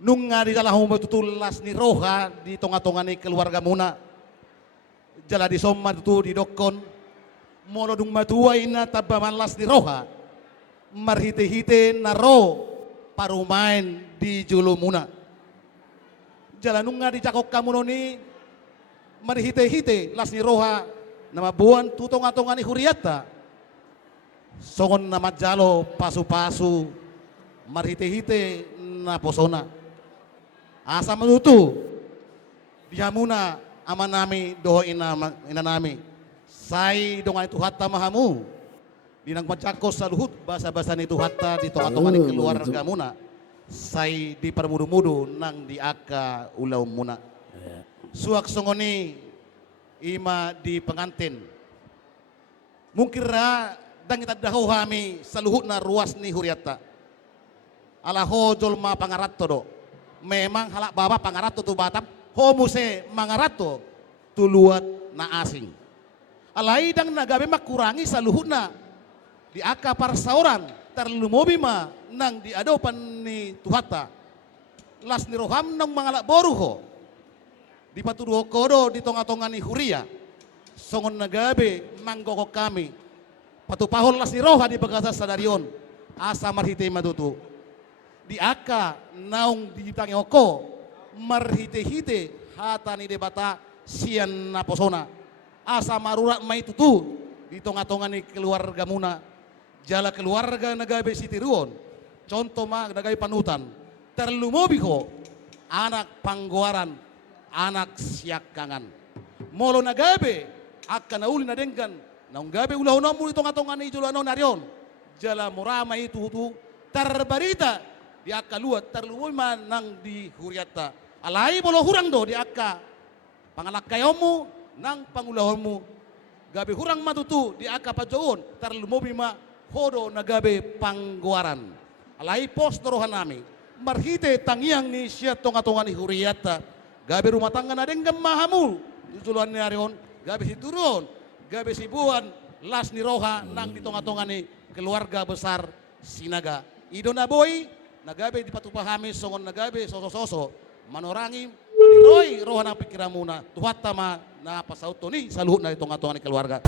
Nung nga di dalah mo matutulas ni Roha di tonga-tonga ni keluarga muna. Jala di somma tu di dokon. Molo dung matuay na tabamanlas ni Roha. Marhite-hite na ro parumain di julo muna. Jala nung nga di cakok kamu ni marhite-hite las ni Roha na mabuan tutonga-tonga ni Huriata. Songon na majalo pasu-pasu marhite-hite na posona. Asa manutu diha muna ama nami doho ina nami. Say dongan itu hatta mahamu. Dinang macakos sa luhut basa-basa ni hatta di tonga-tonga ni keluarga muna. Say di permudu-mudu nang di aka ulau muna. Suak songoni ima di pengantin. Mungkin dan kita dahu kami saluhut na ruas ni Huriata. Ala hojol ma pangarato do. Memang halak baba pangarato tu Batam. Homuse mangarato tuluat na asing. Alai dang nagabe makurangi saluhut na di aka parsauran terlumobi ma nang di adopan ni Tuhata. Las ni roham nang mangalak boruho. Di patuduho kodo di tonga-tonga ni Huria. Songon nagabe manggokok kami. Patupahol las ni roha di bagasa sadarion. Asa marhite madutu. Di aka naung di tangi oko. Marhite-hite hata ni debata sian na posona. Asa marurak mai tutu. Di tonga-tonga ni keluarga muna. Jala keluarga nagabe sitiruon. Contoh ma nagabe panutan. Terlumobiho anak panggoaran. Anak siakangan. Molo nagabe akan nauli na denggan. Naung gabe ulah namu di tonga-tonga ni julano narion. Jala murama itu tu terbarita di aka luat terluwima nang di Huriata. Alai bolo hurang do di aka pangalak kayomu nang pangulahonmu. Gabe hurang matutu di aka pajoon terlumobima hodo nagabe pangguaran. Alai pos dorohan nami. Marhite tangiang ni siya tonga-tonga ni Huriata. Gabe rumah tangga na denggam mahamu. Juluan ni arion. Gabe si turun. Gabe si buan. Las ni roha nang di tonga-tonga ni keluarga besar Sinaga. Ido na boy. Nagabe di patupahami songon nagabe soso-soso. Manorangi. Maniroy roha nang pikiran muna. Tuhat tama na pasauto ni saluhut na di tonga-tonga ni keluarga.